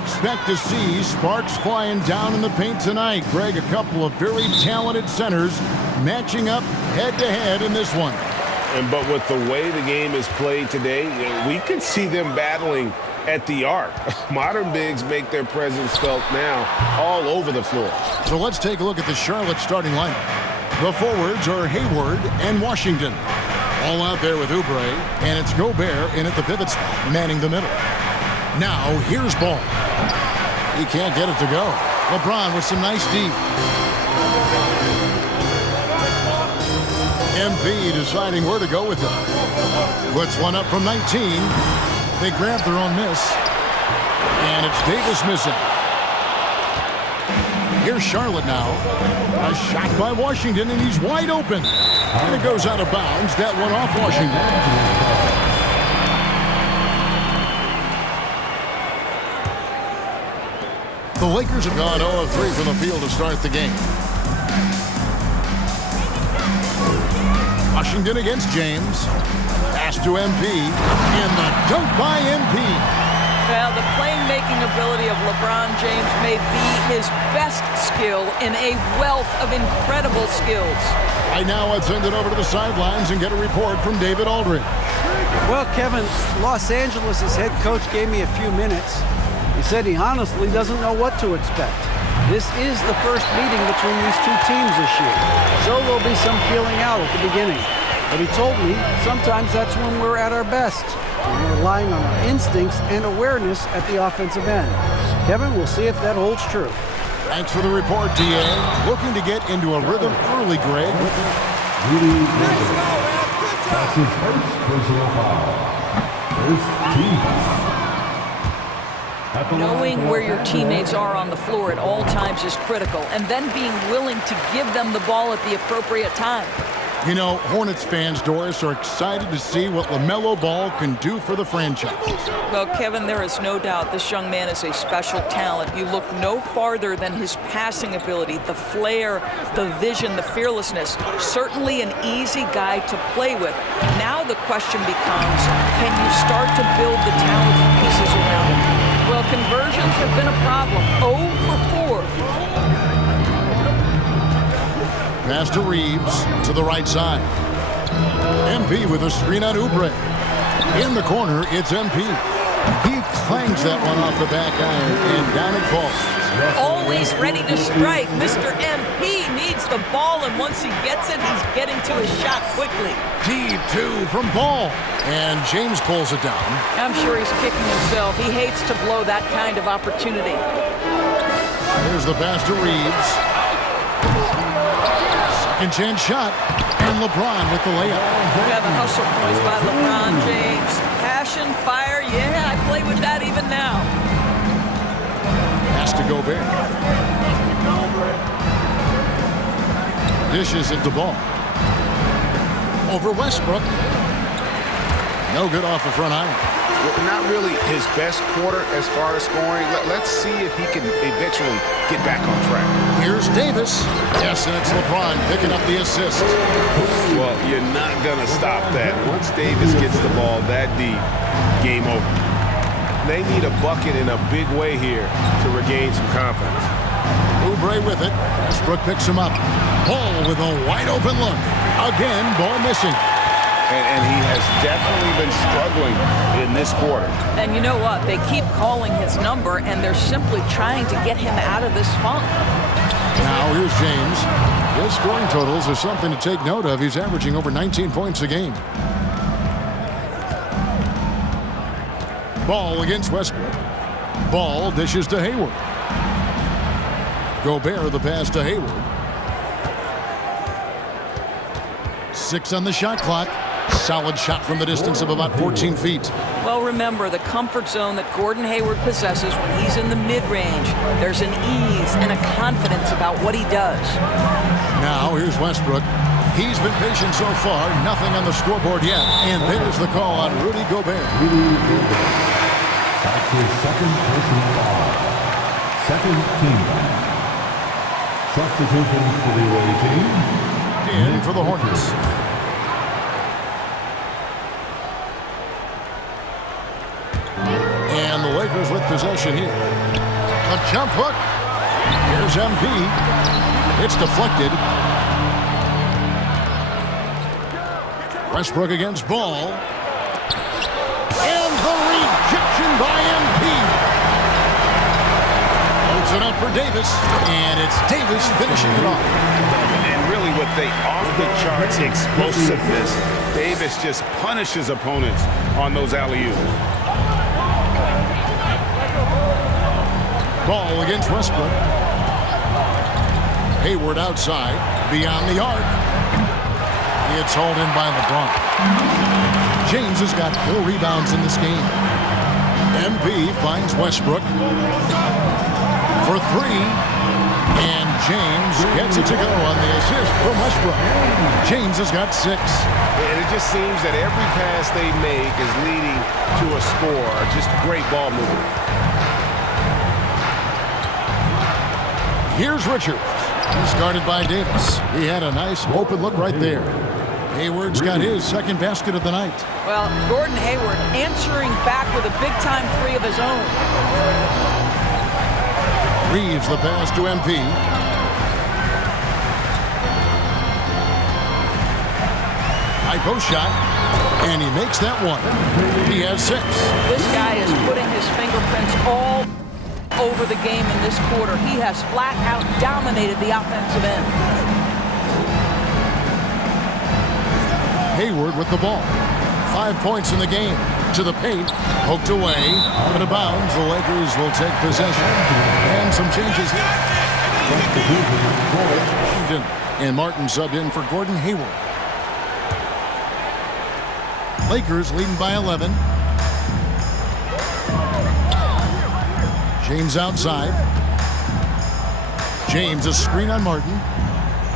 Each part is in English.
expect to see sparks flying down in the paint tonight. Greg, a couple of very talented centers matching up head-to-head in this one. But with the way the game is played today, we can see them battling at the arc. Modern bigs make their presence felt now all over the floor. So let's take a look at the Charlotte starting lineup. The forwards are Hayward and Washington. All out there with Oubre, and it's Gobert in at the pivot spot, manning the middle. Now, here's Ball. He can't get it to go. LeBron with some nice D. MP deciding where to go with it. Puts one up from 19. They grab their own miss. And it's Davis missing. Here's Charlotte now. A shot by Washington, and he's wide open. And it goes out of bounds. That one off Washington. The Lakers have gone 0 of 3 from the field to start the game. Washington against James. Pass to MP. And the dunk by MP. Well, the playmaking ability of LeBron James may be his best skill in a wealth of incredible skills. Right now, let's send it over to the sidelines and get a report from David Aldridge. Well, Kevin, Los Angeles' head coach gave me a few minutes. He said he honestly doesn't know what to expect. This is the first meeting between these two teams this year, so there'll be some feeling out at the beginning. But he told me sometimes that's when we're at our best. We're relying on our instincts and awareness at the offensive end. Kevin, we'll see if that holds true. Thanks for the report, D.A. Looking to get into a rhythm early, Greg. That's his first personal foul. First team foul. Knowing where your teammates are on the floor at all times is critical, and then being willing to give them the ball at the appropriate time. You know, Hornets fans, Doris, are excited to see what LaMelo Ball can do for the franchise. Well, Kevin, there is no doubt this young man is a special talent. You look no farther than his passing ability, the flair, the vision, the fearlessness. Certainly an easy guy to play with. Now the question becomes, can you start to build the talented pieces around him? Well, conversions have been a problem. 0 for 4. Pass to Reeves to the right side. MP with a screen on Oubre. In the corner, it's MP. He clangs that one off the back iron, and down it falls. Always ready to strike. Mr. MP needs the ball, and once he gets it, he's getting to his shot quickly. Deep 2 from Ball. And James pulls it down. I'm sure he's kicking himself. He hates to blow that kind of opportunity. Here's the pass to Reeves. Second chance shot. And LeBron with the layup. We have the hustle points by LeBron James. Passion, fire, yeah, I play with that even now. Pass to Gobert. Dishes it to Ball. Over Westbrook. No good off the front iron. Not really his best quarter as far as scoring. Let's see if he can eventually get back on track. Here's Davis. Yes, and it's LeBron picking up the assist. Well, you're not going to stop that. Once Davis gets the ball that deep, game over. They need a bucket in a big way here to regain some confidence. Oubre with it. Westbrook picks him up. Ball with a wide open look. Again, Ball missing. And he has definitely been struggling in this quarter. And you know what? They keep calling his number, and they're simply trying to get him out of this funk. Now here's James. His scoring totals are something to take note of. He's averaging over 19 points a game. Ball against Westbrook. Ball dishes to Hayward. Gobert the pass to Hayward. 6 on the shot clock. Solid shot from the distance of about 14 feet. Well, remember, the comfort zone that Gordon Hayward possesses when he's in the mid-range. There's an ease and a confidence about what he does. Now, here's Westbrook. He's been patient so far. Nothing on the scoreboard yet. And there's the call on Rudy Gobert. That's his second personal foul. Second team foul. Substitution for the away team. In for the Hornets. And the Lakers with possession here. A jump hook. Here's MP. It's deflected. Westbrook against Ball. And the rejection by MP. Holds it up for Davis. And it's Davis finishing it off. And really with the off-the-charts explosiveness, Davis just punishes opponents on those alley-oops. Ball against Westbrook. Hayward outside, beyond the arc. It's hauled in by LeBron. James has got 4 rebounds in this game. MP finds Westbrook for 3. And James gets it to go on the assist from Westbrook. James has got 6. And it just seems that every pass they make is leading to a score. Just great ball movement. Here's Richards. He's guarded by Davis. He had a nice open look right there. Hayward's got his second basket of the night. Well, Gordon Hayward answering back with a big-time 3 of his own. Reeves the pass to MP. High post shot. And he makes that one. He has 6. This guy is putting his fingerprints all over the game in this quarter. He has flat out dominated the offensive end. Hayward with the ball. 5 points in the game. To the paint. Poked away. Out of bounds. The Lakers will take possession. And some changes here. And Martin subbed in for Gordon Hayward. Lakers leading by 11. James outside. James a screen on Martin.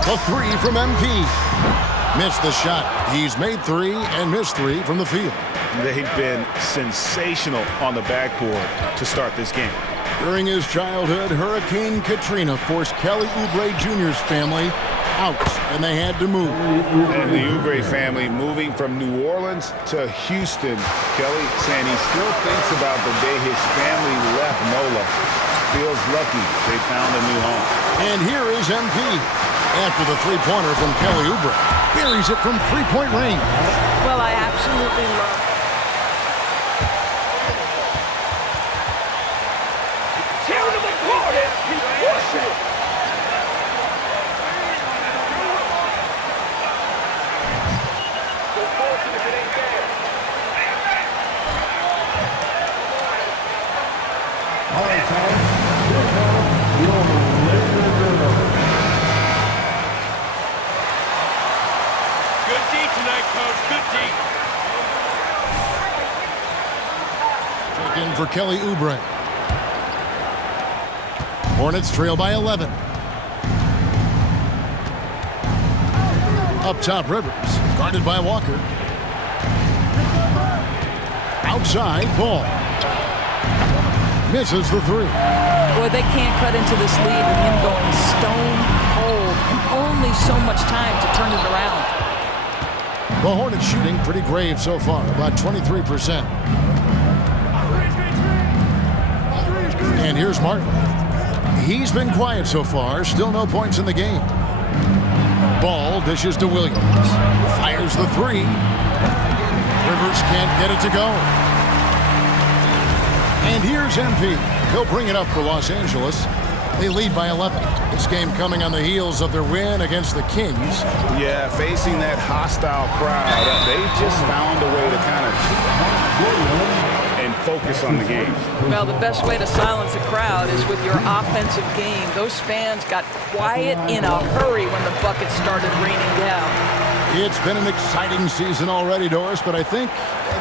The 3 from MP. Missed the shot. He's made 3 and missed 3 from the field. They've been sensational on the backboard to start this game. During his childhood, Hurricane Katrina forced Kelly Oubre Jr.'s family out, and they had to move. And the Oubre family moving from New Orleans to Houston. Kelly saying he still thinks about the day his family left NOLA. Feels lucky they found a new home. And here is MP. After the three-pointer from Kelly Oubre. Buries it from three-point range. Well, I absolutely love it. For Kelly Oubre. Hornets trail by 11. Up top, Rivers. Guarded by Walker. Outside, Ball. Misses the 3. Boy, they can't cut into this lead with him going stone cold and only so much time to turn it around. The Hornets shooting pretty grave so far, about 23%. And here's Martin. He's been quiet so far. Still no points in the game. Ball dishes to Williams. Fires the 3. Rivers can't get it to go. And here's MP. He'll bring it up for Los Angeles. They lead by 11. This game coming on the heels of their win against the Kings. Yeah, facing that hostile crowd, they just found a way to kind of and focus on the game. Well, the best way to silence a crowd is with your offensive game. Those fans got quiet in a hurry when the buckets started raining down. It's been an exciting season already, Doris, but I think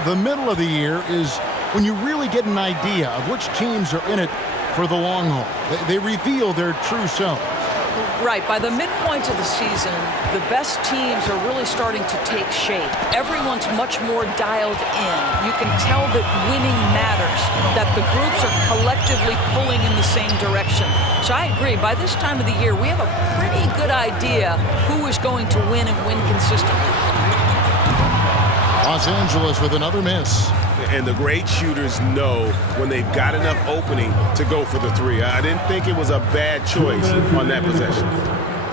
the middle of the year is when you really get an idea of which teams are in it for the long haul. They reveal their true self. Right. By the midpoint of the season, the best teams are really starting to take shape. Everyone's much more dialed in. You can tell that winning matters, that the groups are collectively pulling in the same direction. So I agree. By this time of the year, we have a pretty good idea who is going to win and win consistently. Los Angeles with another miss. And the great shooters know when they've got enough opening to go for the three. I didn't think it was a bad choice on that possession.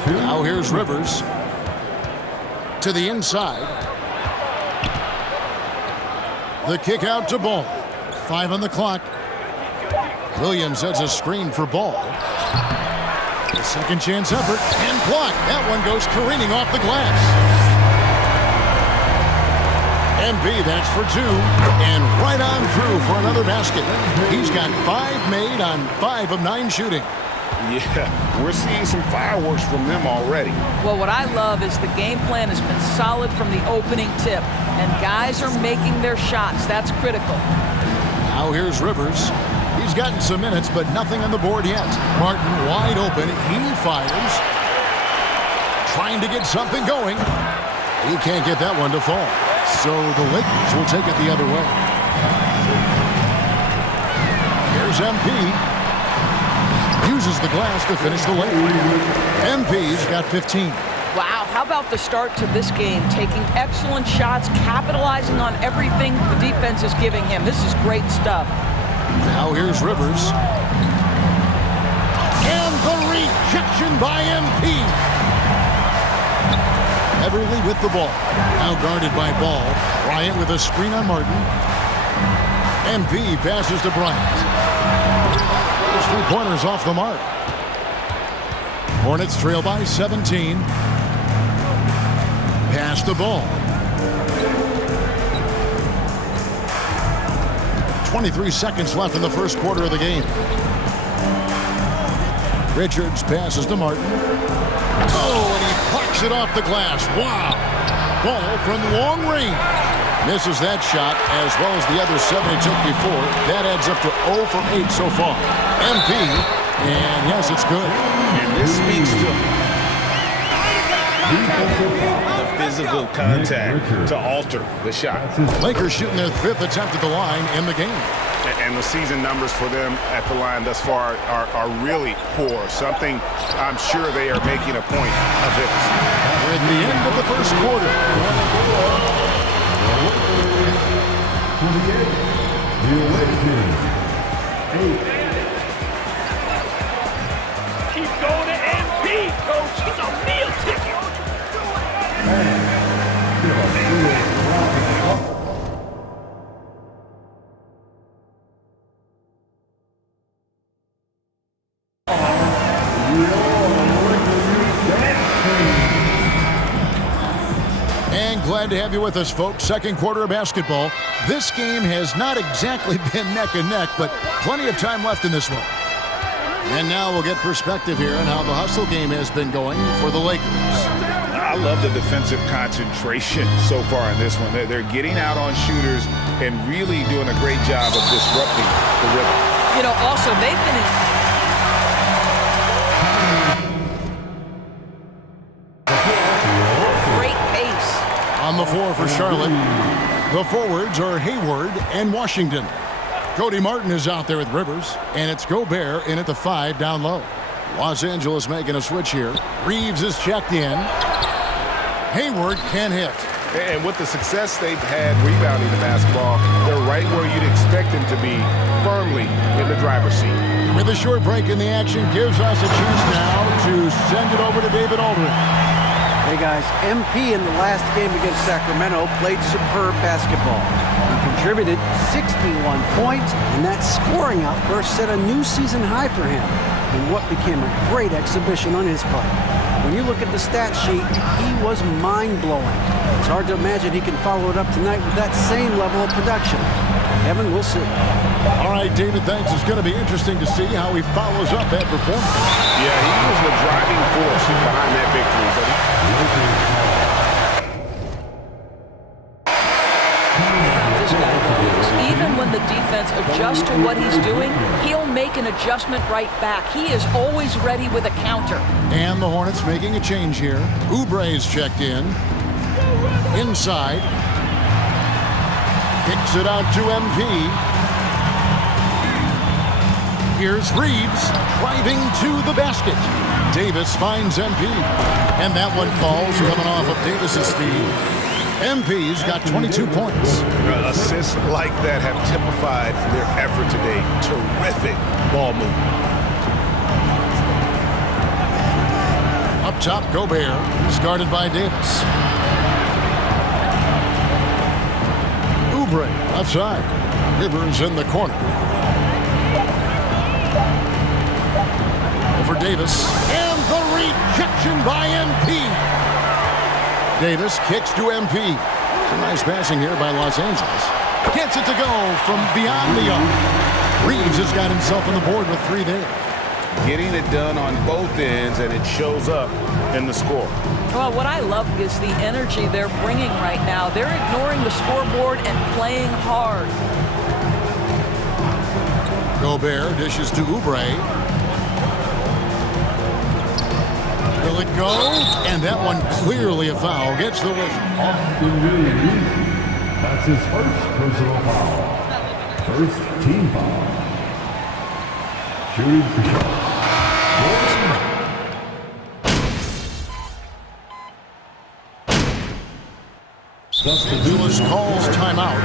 Now here's Rivers to the inside. The kick out to Ball. 5 on the clock. Williams sets a screen for Ball. The second chance effort and blocked. That one goes careening off the glass. MP, that's for 2. And right on through for another basket. He's got 5 made on 5 of 9 shooting. Yeah, we're seeing some fireworks from them already. Well, what I love is the game plan has been solid from the opening tip, and guys are making their shots. That's critical. Now here's Rivers. He's gotten some minutes, but nothing on the board yet. Martin wide open. He fires. Trying to get something going. He can't get that one to fall. So the Lakers will take it the other way. Here's MP. Uses the glass to finish the lane. MP's got 15. Wow, how about the start to this game? Taking excellent shots, capitalizing on everything the defense is giving him. This is great stuff. Now here's Rivers. And the rejection by MP. Everly with the ball. Now guarded by Ball. Bryant with a screen on Martin. MP passes to Bryant. 3-pointers off the mark. Hornets trail by 17. Pass the Ball. 23 seconds left in the first quarter of the game. Richards passes to Martin. Oh, and he plucks it off the glass. Wow. Ball from long range. Misses that shot as well as the other 7 he took before. That adds up to 0 for 8 so far. MP, and yes, it's good. And this speaks to the physical contact to alter the shot. Lakers shooting their 5th attempt at the line in the game. And the season numbers for them at the line thus far are really poor. Something I'm sure they are making a point of it. We're at the end of the first quarter. Keep going to MP, coach. He's a meal ticket. And glad to have you with us, folks. Second quarter of basketball. This game has not exactly been neck and neck, but plenty of time left in this one. And now we'll get perspective here on how the hustle game has been going for the Lakers. I love the defensive concentration so far in this one. They're getting out on shooters and really doing a great job of disrupting the rhythm. You know, also, they've been in great pace. On the floor for Charlotte, the forwards are Hayward and Washington. Cody Martin is out there with Rivers, and it's Gobert in at the 5 down low. Los Angeles making a switch here. Reeves is checked in. Hayward can hit. And with the success they've had rebounding the basketball, they're right where you'd expect them to be, firmly in the driver's seat. With a short break in the action, gives us a chance now to send it over to David Aldridge. Hey guys, MP in the last game against Sacramento played superb basketball. He contributed 61 points, and that scoring outburst set a new season high for him in what became a great exhibition on his part. When you look at the stat sheet, he was mind-blowing. It's hard to imagine he can follow it up tonight with that same level of production. Kevin, we'll see. All right, David, thanks. It's going to be interesting to see how he follows up that performance. Yeah, he was the driving force behind that victory. This guy knows. Even when the defense adjusts to what he's doing, he'll make an adjustment right back. He is always ready with a counter. And the Hornets making a change here. Oubre's checked in. Inside. Kicks it out to MP. Here's Reeves driving to the basket. Davis finds MP. And that one falls coming off of Davis's feed. MP's got 22 points. Assists like that have typified their effort today. Terrific ball movement. Up top, Gobert is guarded by Davis. Oubre left side. Rivers in the corner. Over Davis. And the rejection by MP. Davis kicks to MP. Some nice passing here by Los Angeles. Gets it to go from beyond the arc. Reeves has got himself on the board with 3 there. Getting it done on both ends, and it shows up in the score. Well, what I love is the energy they're bringing right now. They're ignoring the scoreboard and playing hard. Gobert dishes to Oubre. Will it go? And that one clearly a foul. Gets the whistle. Austin Reeves. That's his first personal foul. First team foul. Shooting for shot. Los Angeles calls timeout.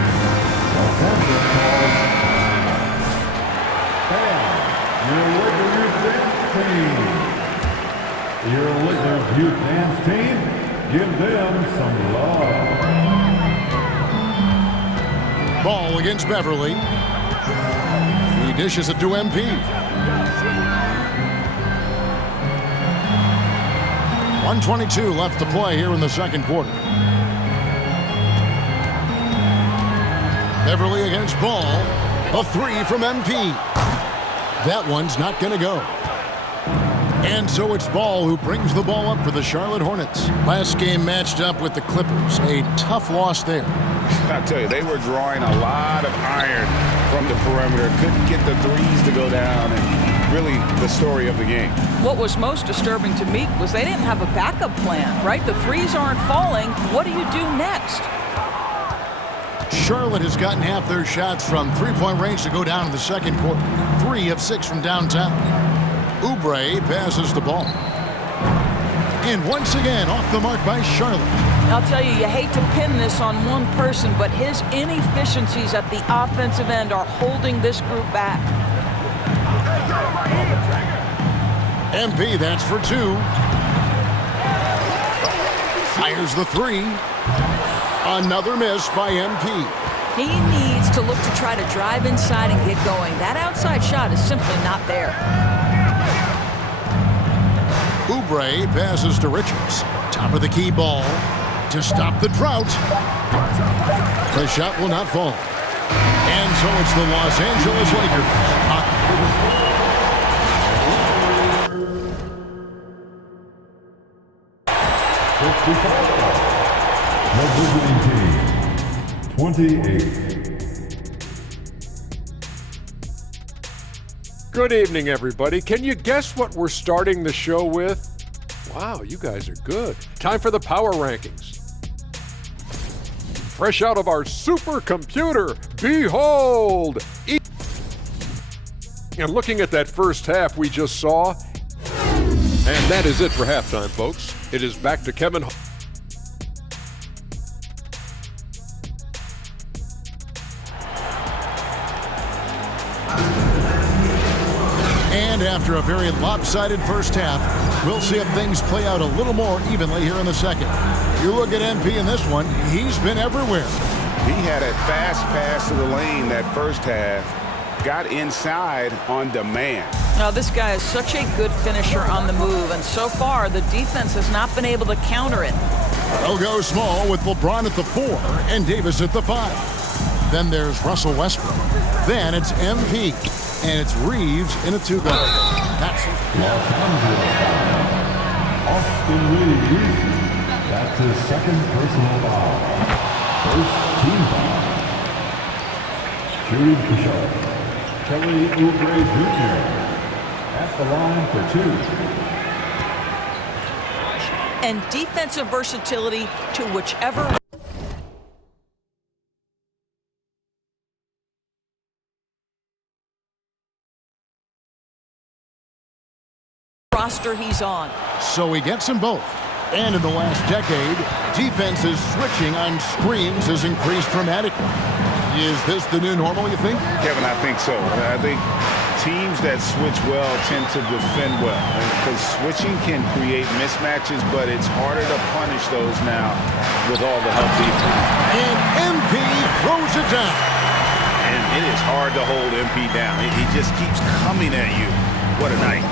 You're with your youth dance team. Give them some love. Ball against Beverly. He dishes it to MP. .122 left to play here in the second quarter. Beverly against Ball. A 3 from MP. That one's not going to go. And so it's Ball who brings the ball up for the Charlotte Hornets. Last game matched up with the Clippers. A tough loss there. I tell you, they were drawing a lot of iron from the perimeter. Couldn't get the threes to go down, and really the story of the game. What was most disturbing to me was they didn't have a backup plan, right? The threes aren't falling. What do you do next? Charlotte has gotten half their shots from three-point range to go down in the second quarter. 3 of 6 from downtown. Oubre passes the ball. And once again, off the mark by Charlotte. I'll tell you, you hate to pin this on one person, but his inefficiencies at the offensive end are holding this group back. MP, that's for 2. Fires the 3. Another miss by MP. He needs to look to try to drive inside and get going. That outside shot is simply not there. Oubre passes to Richards. Top of the key ball to stop the drought. The shot will not fall. And so it's the Los Angeles Lakers. The visiting team, 28. Good evening, everybody. Can you guess what we're starting the show with? Wow, you guys are good. Time for the power rankings. Fresh out of our supercomputer, behold! And looking at that first half we just saw, and that is it for halftime, folks. It is back to Kevin. And after a very lopsided first half, we'll see if things play out a little more evenly here in the second. You look at MP in this one, he's been everywhere. He had a fast pass to the lane that first half. Got inside on demand. Now, this guy is such a good finisher on the move, and so far the defense has not been able to counter it. They'll go small with LeBron at the 4 and Davis at the 5. Then there's Russell Westbrook. Then it's MP. And it's Reeves in a 2-guard. That's Los Angeles foul. Austin Reeves. That's his second personal foul. First team foul. Shooting for Charlotte. Kelly Oubre Jr. at the line for 2. And defensive versatility to whichever roster he's on. So he gets them both. And in the last decade, defenses switching on screens has increased dramatically. Is this the new normal, you think? Kevin, I think so. I think teams that switch well tend to defend well. Because switching can create mismatches, but it's harder to punish those now with all the help defense. And MP throws it down. And it is hard to hold MP down. He just keeps coming at you. What a night.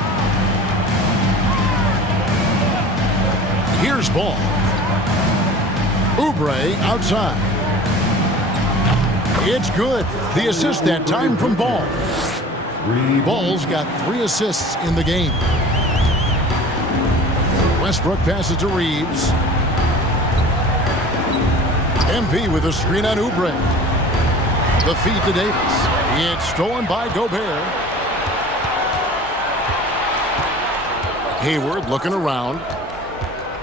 Here's ball. Oubre outside. It's good. The assist that time from Ball. Ball's got 3 assists in the game. Westbrook passes to Reeves. MP with a screen on Oubre. The feed to Davis. It's stolen by Gobert. Hayward looking around.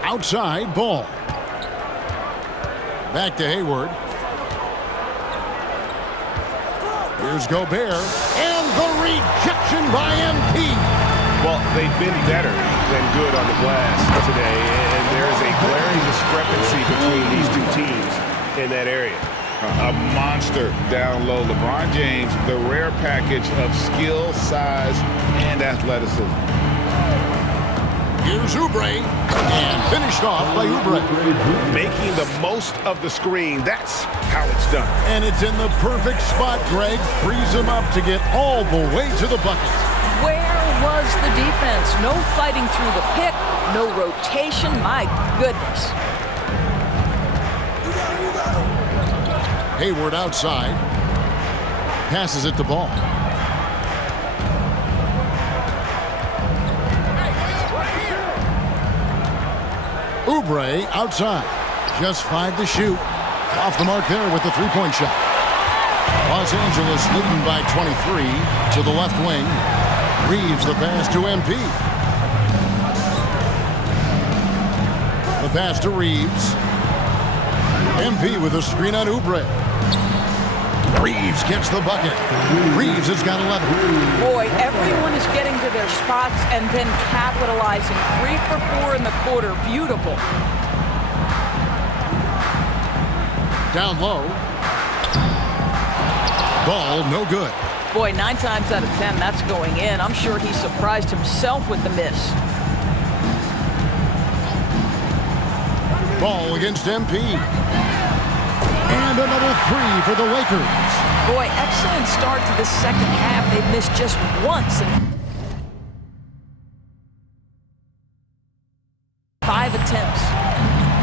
Outside, Ball. Back to Hayward. Here's Gobert. And the rejection by MP. Well, they've been better than good on the glass today, and there is a glaring discrepancy between these two teams in that area. A monster down low. LeBron James, the rare package of skill, size, and athleticism. Here's Oubre, and finished off by Oubre. Making the most of the screen, that's how it's done. And it's in the perfect spot. Greg frees him up to get all the way to the bucket. Where was the defense? No fighting through the pick, no rotation. My goodness. Hayward outside. Passes it to Ball. Oubre outside. Just 5 to shoot. Off the mark there with the three-point shot. Los Angeles leading by 23 to the left wing. Reeves the pass to MP. The pass to Reeves. MP with a screen on Oubre. Reeves gets the bucket. Reeves has got 11. Boy, everyone is getting to their spots and then capitalizing. 3 for 4 in the quarter. Beautiful. Down low. Ball no good. Boy, 9 times out of 10, that's going in. I'm sure he surprised himself with the miss. Ball against MP. And another 3 for the Lakers. Boy, excellent start to the second half. They've missed just once in 5 attempts.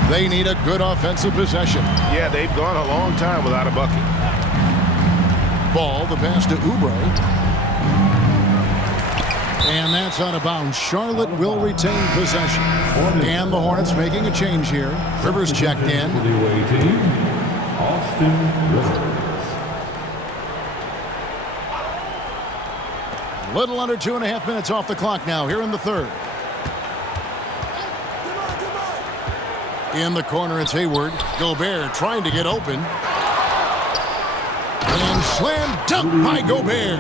They need a good offensive possession. Yeah, they've gone a long time without a bucket. Ball, the pass to Oubre. And that's out of bounds. Charlotte will retain possession. And the Hornets making a change here. Rivers checked in. Austin Rivers. A little under 2.5 minutes off the clock now here in the third. In the corner, it's Hayward. Gobert trying to get open. And slam dunk by Gobert.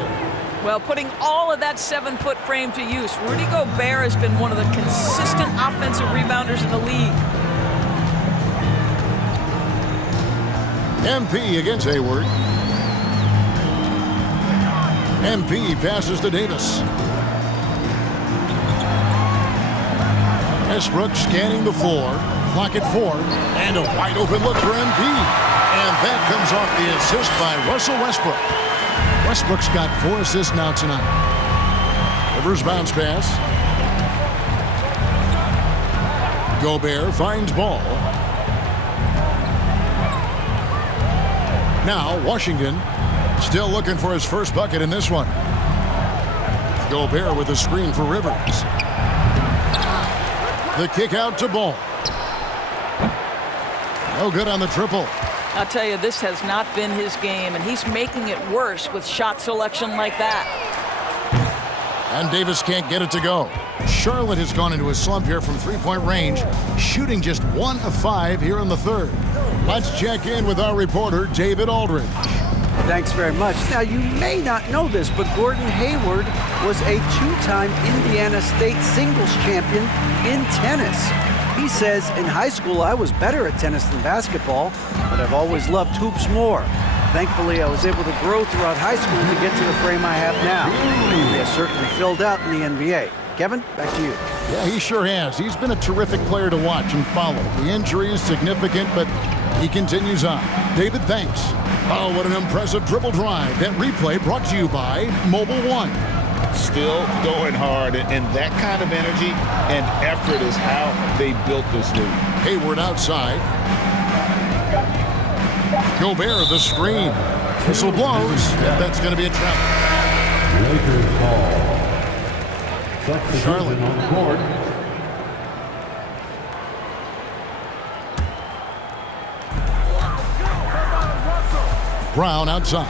Well, putting all of that 7-foot frame to use, Rudy Gobert has been one of the consistent offensive rebounders in the league. MP against Hayward. MP passes to Davis. Westbrook scanning the floor. Clock at 4. And a wide open look for MP. And that comes off the assist by Russell Westbrook. Westbrook's got 4 assists now tonight. Rivers bounce pass. Gobert finds Ball. Now Washington still looking for his first bucket in this one. Gobert with a screen for Rivers. The kick out to Ball. No good on the triple. I'll tell you, this has not been his game, and he's making it worse with shot selection like that. And Davis can't get it to go. Charlotte has gone into a slump here from three-point range, shooting just 1 of 5 here in the third. Let's check in with our reporter, David Aldridge. Thanks very much. Now, you may not know this, but Gordon Hayward was a 2-time Indiana State singles champion in tennis. He says, in high school, I was better at tennis than basketball, but I've always loved hoops more. Thankfully, I was able to grow throughout high school to get to the frame I have now. He has certainly filled out in the NBA. Kevin, back to you. Yeah, he sure has. He's been a terrific player to watch and follow. The injury is significant, but he continues on. David, thanks. Oh, what an impressive dribble drive. That replay brought to you by Mobile One. Still going hard, and that kind of energy and effort is how they built this league. Hayward outside. Gobert the screen. Whistle blows. That's going to be a trap. Lakers ball. Substitution Charlotte on the court. Brown outside.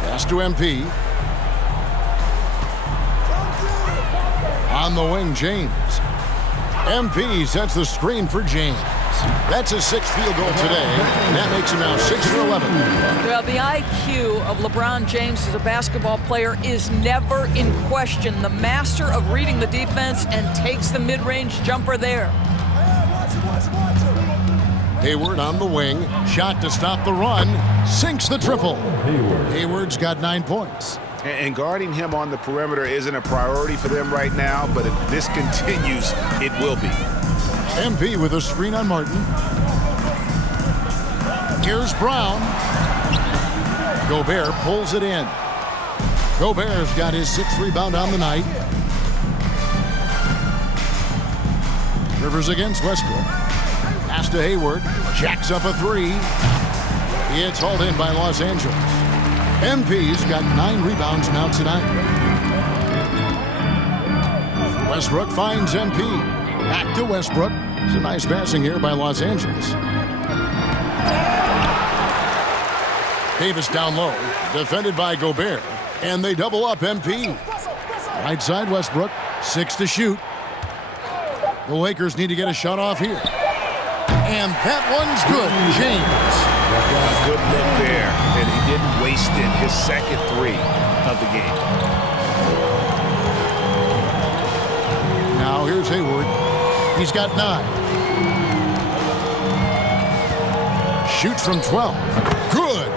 Pass to MP. On the wing, James. MP sets the screen for James. That's his 6th field goal today. And that makes him now 6 for 11. Well, the IQ of LeBron James as a basketball player is never in question. The master of reading the defense and takes the mid-range jumper there. Hayward on the wing. Shot to stop the run. Sinks the triple. Hayward's got 9 points. And guarding him on the perimeter isn't a priority for them right now, but if this continues, it will be. MP with a screen on Martin. Here's Brown. Gobert pulls it in. Gobert's got his 6th rebound on the night. Rivers against Westbrook. Pass to Hayward. Jacks up a 3. It's hauled in by Los Angeles. MP's got 9 rebounds now tonight. Westbrook finds MP. Back to Westbrook. It's a nice passing here by Los Angeles. Davis down low. Defended by Gobert. And they double up MP. Right side Westbrook. 6 to shoot. The Lakers need to get a shot off here. And that one's good. James. A good look there, and he didn't waste it. His 2nd 3 of the game. Now here's Hayward. He's got 9. Shoots from 12. Good.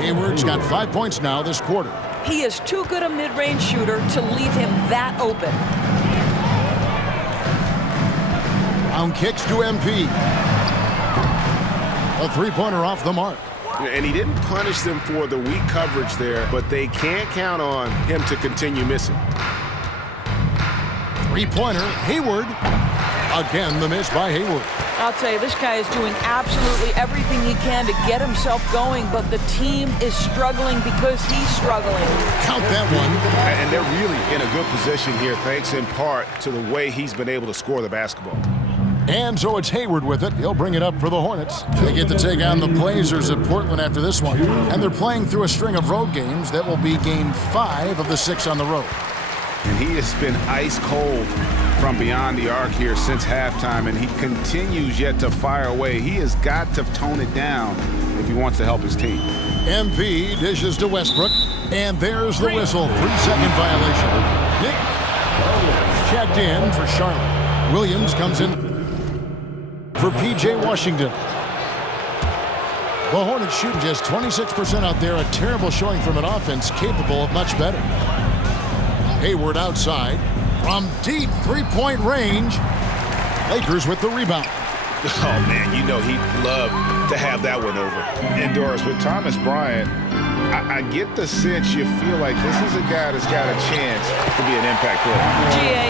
Hayward's got 5 points now this quarter. He is too good a mid-range shooter to leave him that open. Brown kicks to MP. A 3-pointer off the mark. And he didn't punish them for the weak coverage there, but they can't count on him to continue missing. 3-pointer, Hayward. Again, the miss by Hayward. I'll tell you, this guy is doing absolutely everything he can to get himself going, but the team is struggling because he's struggling. Count that one. And they're really in a good position here, thanks in part to the way he's been able to score the basketball. And so it's Hayward with it. He'll bring it up for the Hornets. They get to take on the Blazers at Portland after this one. And they're playing through a string of road games. That will be game 5 of the 6 on the road. And he has been ice cold from beyond the arc here since halftime, and he continues yet to fire away. He has got to tone it down if he wants to help his team. MP dishes to Westbrook. And there's the whistle. 3-second violation. Nick checked in for Charlotte. Williams comes in for P.J. Washington. The Hornets shooting just 26% out there. A terrible showing from an offense capable of much better. Hayward outside. From deep 3-point range. Lakers with the rebound. Oh, man, you know he'd love to have that one over. And Doris, with Thomas Bryant, I get the sense you feel like this is a guy that's got a chance to be an impact player. GA,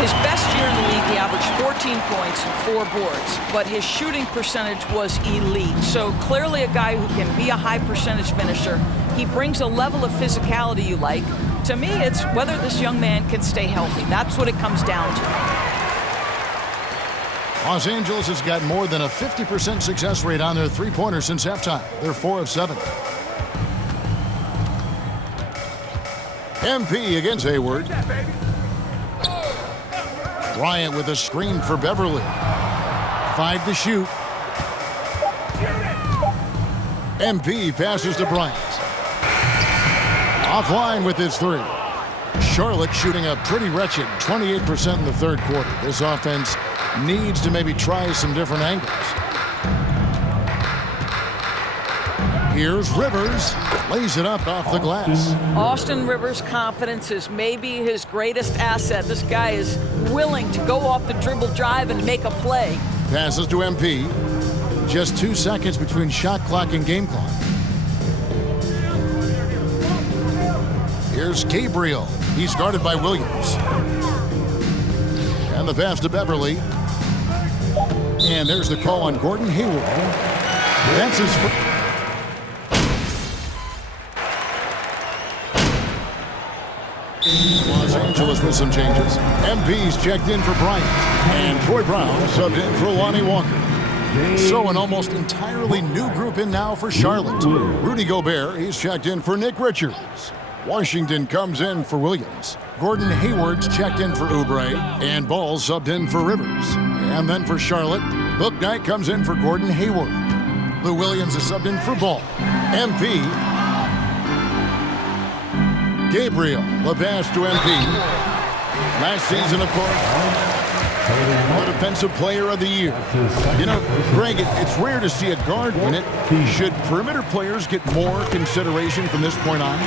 his best year in the league, he averaged 14 points and 4 boards, but his shooting percentage was elite. So clearly a guy who can be a high percentage finisher. He brings a level of physicality you like. To me, it's whether this young man can stay healthy. That's what it comes down to. Los Angeles has got more than a 50% success rate on their 3-pointers since halftime. They're 4 of 7. MP against Hayward. Bryant with a screen for Beverly. 5 to shoot. MP passes to Bryant. Offline with his 3. Charlotte shooting a pretty wretched 28% in the 3rd quarter. This offense needs to maybe try some different angles. Here's Rivers. Lays it up off the glass. Austin Rivers' confidence is maybe his greatest asset. This guy is willing to go off the dribble drive and make a play. Passes to MP. Just 2 seconds between shot clock and game clock. Here's Gabriel. He's guarded by Williams. And the pass to Beverly. And there's the call on Gordon Hayward. That's his first. Los Angeles with some changes. MP's checked in for Bryant. And Troy Brown subbed in for Lonnie Walker. So an almost entirely new group in now for Charlotte. Rudy Gobert, he's checked in for Nick Richards. Washington comes in for Williams. Gordon Hayward's checked in for Oubre. And Ball subbed in for Rivers. And then for Charlotte, Bouknight comes in for Gordon Hayward. Lou Williams is subbed in for Ball. MP. Gabriel, the pass to MP. Last season, of course, the Defensive Player of the Year. You know, Greg, it's rare to see a guard win it. Should perimeter players get more consideration from this point on?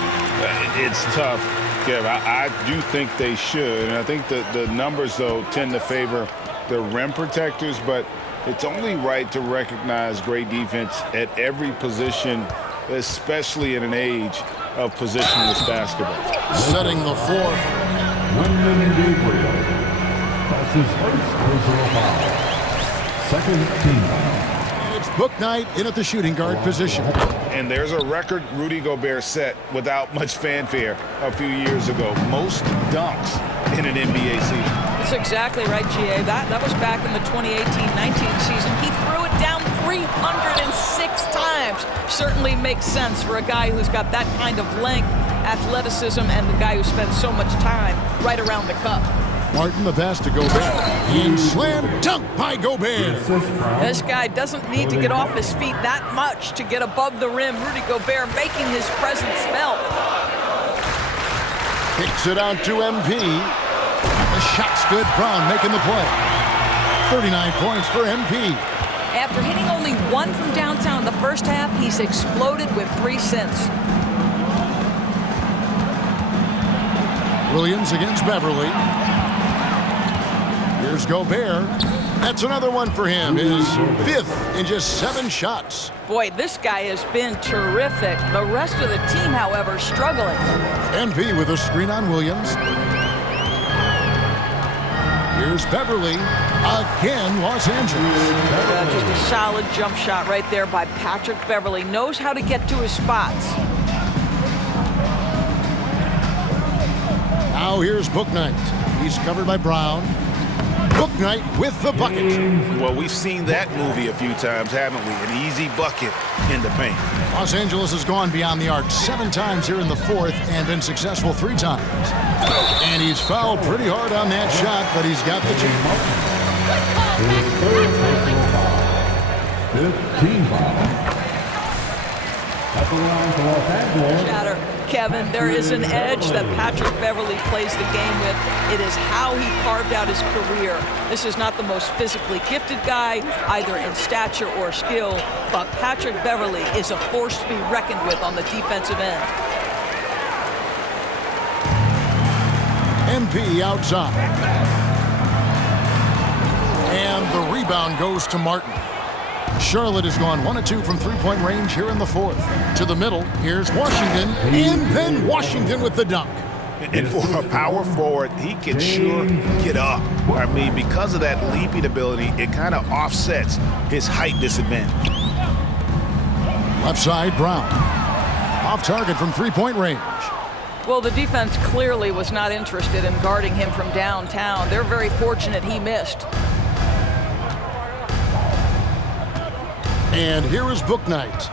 It's tough, Kev. I do think they should. And I think the numbers, though, tend to favor the rim protectors. But it's only right to recognize great defense at every position, especially in an age of positionless basketball. Setting the fourth. Wyndham Gabriel. That's his first personal foul. Second team foul. It's Bouknight in at the shooting guard position. And there's a record Rudy Gobert set without much fanfare a few years ago. Most dunks in an NBA season. That's exactly right, GA. That was back in the 2018-19 season. He threw it down 306 times. Certainly makes sense for a guy who's got that kind of length, athleticism, and the guy who spends so much time right around the cup. Martin, the pass to Gobert. And slam dunk by Gobert. This guy doesn't need to get off his feet that much to get above the rim. Rudy Gobert making his presence felt. Kicks it out to MP. The shot's good. Brown making the play. 39 points for MP. After hitting only one from downtown in the first half, he's exploded with 3 since. Williams against Beverly. Here's Gobert. That's another one for him. His 5th in just 7 shots. Boy, this guy has been terrific. The rest of the team, however, struggling. MP with a screen on Williams. Here's Beverly. Again, Los Angeles. Just a solid jump shot right there by Patrick Beverly. Knows how to get to his spots. Now here's Bouknight. He's covered by Brown. Bouknight with the bucket. Well, we've seen that movie a few times, haven't we? An easy bucket in the paint. Los Angeles has gone beyond the arc 7 times here in the 4th and been successful 3 times. And he's fouled pretty hard on that shot, but he's got the chance. His third personal foul. 15 foul. At the line for Los Angeles. Shatter. Kevin, there is an edge that Patrick Beverly plays the game with. It is how he carved out his career. This is not the most physically gifted guy, either in stature or skill, but Patrick Beverly is a force to be reckoned with on the defensive end. MP outside. And the rebound goes to Martin. Charlotte has gone 1 of 2 from 3-point range here in the 4th. To the middle, here's Washington, and then Washington with the dunk. And for a power forward, he can sure get up. I mean, because of that leaping ability, it kind of offsets his height disadvantage. Left side, Brown. Off target from 3-point range. Well, the defense clearly was not interested in guarding him from downtown. They're very fortunate he missed. And here is Bouknight.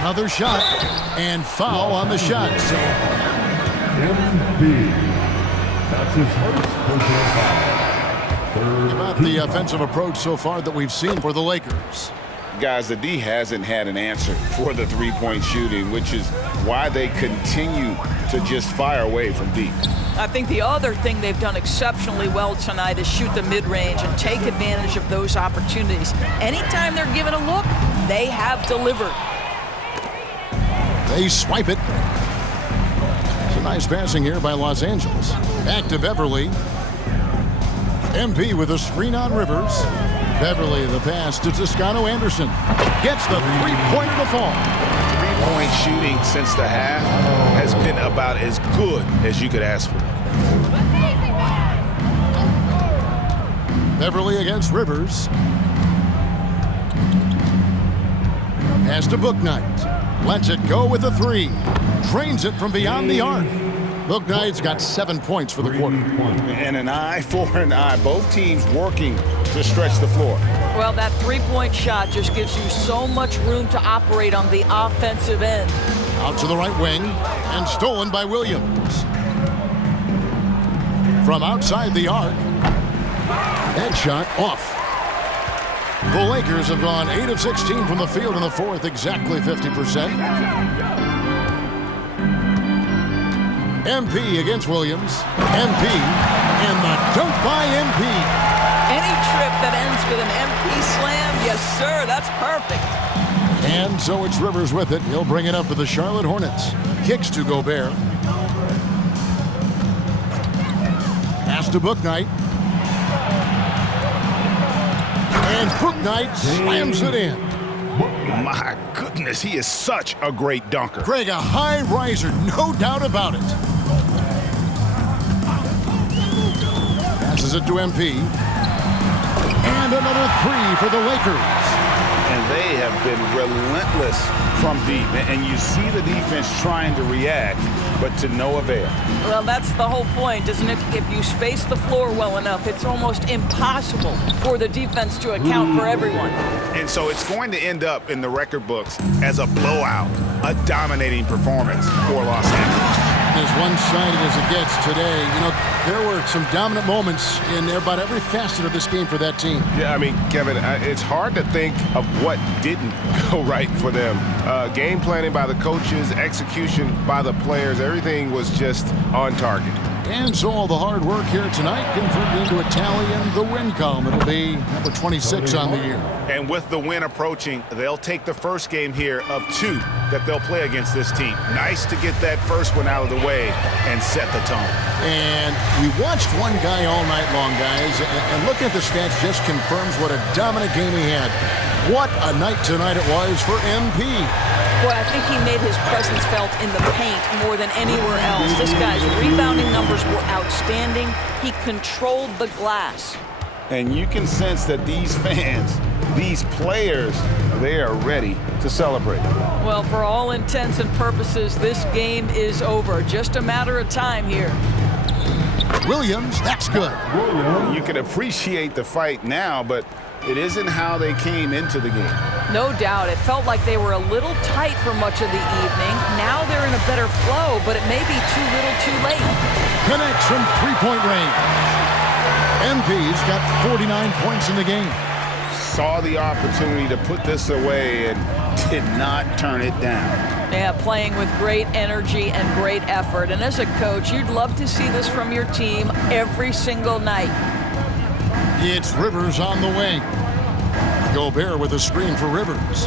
Another shot, and foul on the shot. MP. That's his first personal foul. About the offensive approach so far that we've seen for the Lakers. Guys, the D hasn't had an answer for the three-point shooting, which is why they continue to just fire away from deep. I think the other thing they've done exceptionally well tonight is shoot the mid-range and take advantage of those opportunities. Anytime they're given a look, they have delivered. They swipe it. Some nice passing here by Los Angeles. Back to Beverly. MP with a screen on Rivers. Beverly, the pass to Toscano Anderson. Gets the three-pointer to fall. Three-point shooting since the half has been about as good as you could ask for. Beverly against Rivers. Pass to Bouknight. Lets it go with a three. Drains it from beyond the arc. Bouknight's got 7 points for the quarter. And an eye for an eye. Both teams working to stretch the floor. Well, that three-point shot just gives you so much room to operate on the offensive end. Out to the right wing and stolen by Williams. From outside the arc. That shot off. The Lakers have gone 8 of 16 from the field in the fourth, exactly 50%. MP against Williams. MP, and the dunk by MP. Any trip that ends with an MP slam, yes, sir, that's perfect. And so it's Rivers with it. He'll bring it up for the Charlotte Hornets. Kicks to Gobert. Pass to Bouknight. And Bouknight slams it in. My goodness, he is such a great dunker. Greg, a high riser, no doubt about it. Passes it to MP. And another three for the Lakers. And they have been relentless from deep. And you see the defense trying to react, but to no avail. Well, that's the whole point, isn't it? If you space the floor well enough, it's almost impossible for the defense to account for everyone. And so it's going to end up in the record books as a blowout, a dominating performance for Los Angeles. As one-sided as it gets today, you know, there were some dominant moments in about every facet of this game for that team. Yeah, I mean, Kevin, it's hard to think of what didn't go right for them. Game planning by the coaches, execution by the players, everything was just on target. And so all the hard work here tonight converted into a tally in the win column. It'll be number 26 on the year. And with the win approaching, they'll take the first game here of 2 that they'll play against this team. Nice to get that first one out of the way and set the tone. And we watched one guy all night long, guys, and looking at the stats just confirms what a dominant game he had. What a night tonight it was for MP. Boy, I think he made his presence felt in the paint more than anywhere else. This guy's rebounding numbers were outstanding. He controlled the glass. And you can sense that these fans, these players, they are ready to celebrate. Well, for all intents and purposes, this game is over. Just a matter of time here. Williams, that's good. You can appreciate the fight now, but it isn't how they came into the game. No doubt. It felt like they were a little tight for much of the evening. Now they're in a better flow, but it may be too little too late. Connects from three-point range. MP's got 49 points in the game. Saw the opportunity to put this away and did not turn it down. Yeah, playing with great energy and great effort. And as a coach, you'd love to see this from your team every single night. It's Rivers on the wing. Gobert with a screen for Rivers.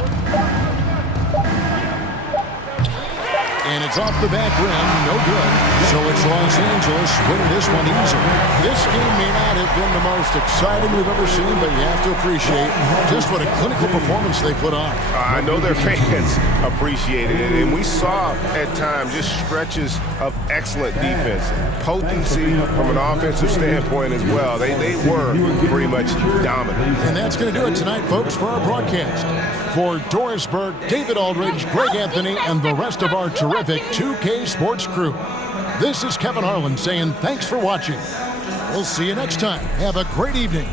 And it's off the back rim, no good. So it's Los Angeles winning this one easily. This game may not have been the most exciting we've ever seen, but you have to appreciate just what a clinical performance they put on. I know their fans appreciated it, and we saw at times just stretches of excellent defense, potency from an offensive standpoint as well. They were pretty much dominant. And that's going to do it tonight, folks, for our broadcast. For Doris Burke, David Aldridge, Greg Anthony, and the rest of our terrific 2K Sports crew, this is Kevin Harlan saying thanks for watching. We'll see you next time. Have a great evening.